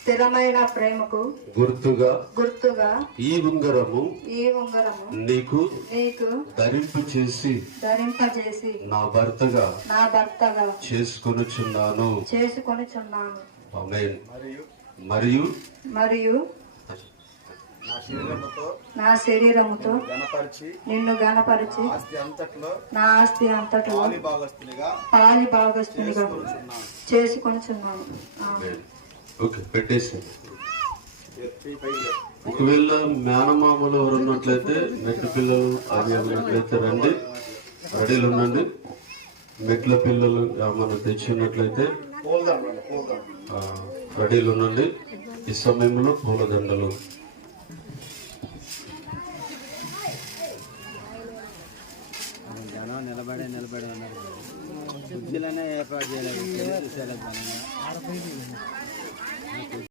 స్థిరమైన ప్రేమకు గుర్తుగా ఈ ఉంగరము నీకు ధరింపజేసి నా భర్తగా చేసుకొనుచున్నాను. ఆమేన్. మరియు నా శరీరముతో నిన్ను గణపరిచి నా ఆస్తి అంతట్లో పాలి భాగస్తునిగా చేసుకొనుచున్నాను. ఓకే, పెట్టేసాను. ఒకవేళ మేనమామలు ఎవరు ఉన్నట్లయితే, మెట్ల పిల్లలు అది ఉన్నట్లయితే రండి, రెడీలు ఉండండి. మెట్ల పిల్లలు ఏమన్నా తెచ్చి ఉన్నట్లయితే రెడీలు ఉండండి. ఈ సమయంలో పూలదండలు నిలబడి ఉన్నారు. ఏర్పాటు చేయలేదు.